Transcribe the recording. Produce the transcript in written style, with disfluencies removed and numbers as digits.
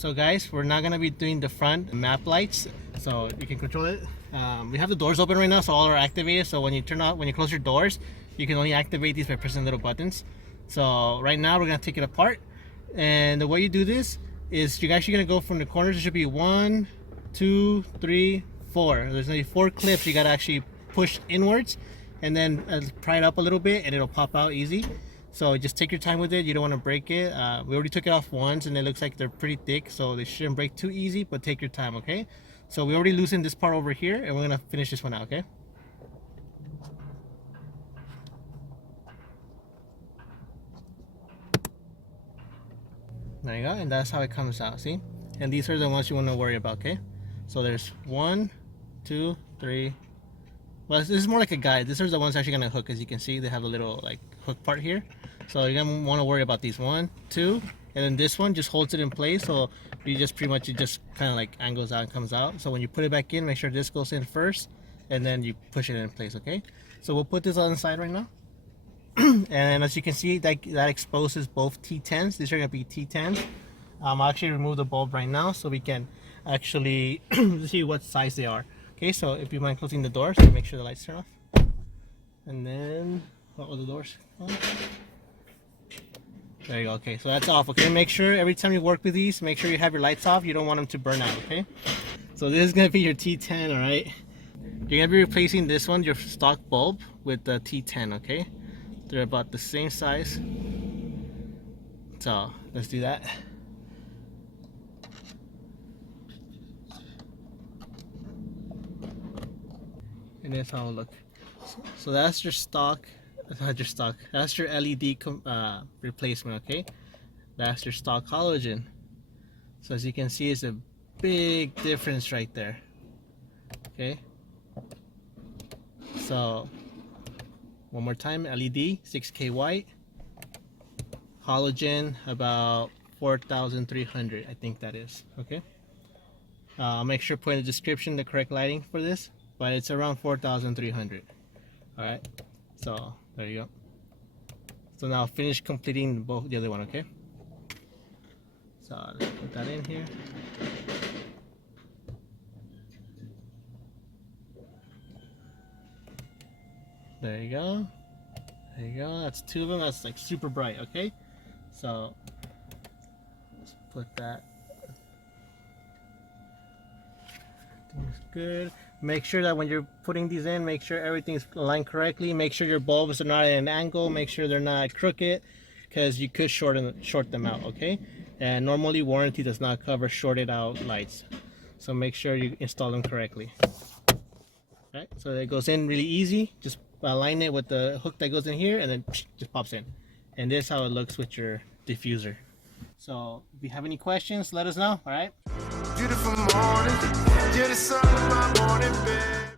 So guys, we're not gonna be doing the front map lights, so you can control it. We have the doors open right now, so all are activated. So when you close your doors, you can only activate these by pressing little buttons. So right now we're gonna take it apart, and the way you do this is you're actually gonna go from the corners. There should be 1, 2, 3, 4. There's only 4 clips you gotta actually push inwards, and then pry it up a little bit, and it'll pop out easy. So just take your time with it. You don't want to break it. We already took it off once, and it looks like they're pretty thick, so they shouldn't break too easy, but take your time, okay? So we already loosened this part over here, and we're gonna finish this one out, okay? There you go, and that's how it comes out, see? And these are the ones you want to worry about, okay? So there's 1, 2, 3. Well, this is more like a guide. These are the ones actually gonna hook. As you can see, they have a little like hook part here. So you're gonna want to worry about these 1, 2, and then this one just holds it in place. So you just pretty much, it just kind of like angles out and comes out. So when you put it back in, make sure this goes in first, and then you push it in place, okay? So we'll put this on the side right now. And as you can see, that exposes both T10s. These are gonna be T10s. I'll actually remove the bulb right now so we can actually see what size they are. Okay, so if you mind closing the doors, make sure the lights turn off. And then, what were the doors? Oh. There you go, okay, so that's off, okay? Make sure every time you work with these, make sure you have your lights off. You don't want them to burn out, okay? So this is gonna be your T10, all right? You're gonna be replacing this one, your stock bulb, with the T10, okay? They're about the same size. So, let's do that. And that's how it'll look. So that's your stock, not your stock, that's your LED replacement, okay? That's your stock halogen. So as you can see, it's a big difference right there, okay? So one more time, LED 6K white, halogen about 4,300, I think that is, okay? I'll make sure to put in the description the correct lighting for this, but it's around 4,300. All right, so there you go. So now finish completing both the other one, okay? So let's put that in here. There you go. There you go. That's 2 of them. That's like super bright, okay? So let's put that. Everything's good. Make sure that when you're putting these in, make sure everything's aligned correctly. Make sure your bulbs are not at an angle. Make sure they're not crooked, because you could short them out, okay? And normally warranty does not cover shorted out lights. So make sure you install them correctly. Right? So it goes in really easy. Just align it with the hook that goes in here, and then just pops in. And this is how it looks with your diffuser. So if you have any questions, let us know, all right? Beautiful morning, you're the sun of my morning bed.